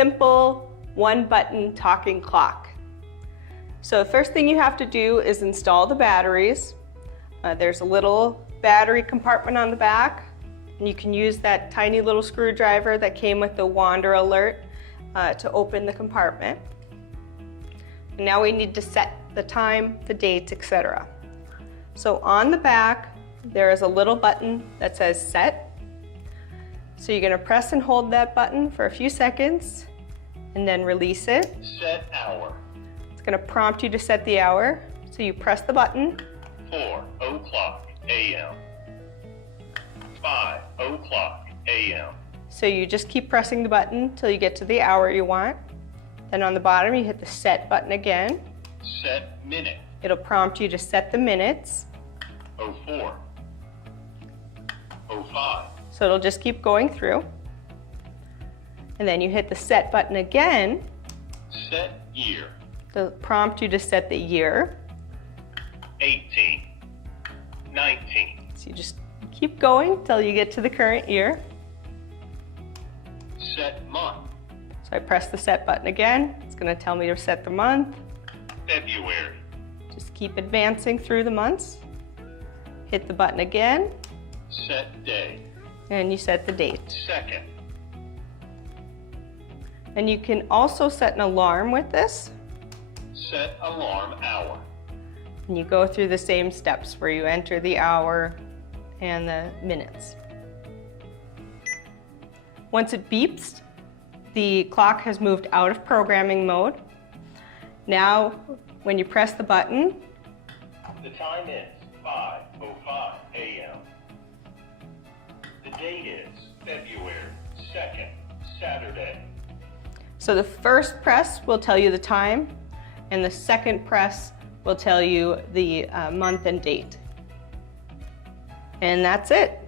simple one-button talking clock. So the first thing you have to do is install the batteries. There's a little battery compartment on the back, and you can use that tiny little screwdriver that came with the wander alert to open the compartment. And now we need to set the time, the date, etc. So on the back, there is a little button that says set. So you're going to press and hold that button for a few seconds and then release it. Set hour. It's going to prompt you to set the hour. So you press the button. 4:00 a.m. 5:00 a.m. So you just keep pressing the button till you get to the hour you want. Then on the bottom you hit the set button again. Set minute. It'll prompt you to set the minutes. 04. 05. So it'll just keep going through. And then you hit the set button again. Set year. It'll prompt you to set the year. 18. 19. So you just keep going till you get to the current year. Set month. So I press the set button again. It's going to tell me to set the month. February. Just keep advancing through the months. Hit the button again. Set day. And you set the date. Second. And you can also set an alarm with this. Set alarm hour. And you go through the same steps where you enter the hour and the minutes. Once it beeps, the clock has moved out of programming mode. Now, when you press the button, The time is 5:05 a.m. The date is February 2nd, Saturday. so the first press will tell you the time, and the second press will tell you the month and date. And that's it.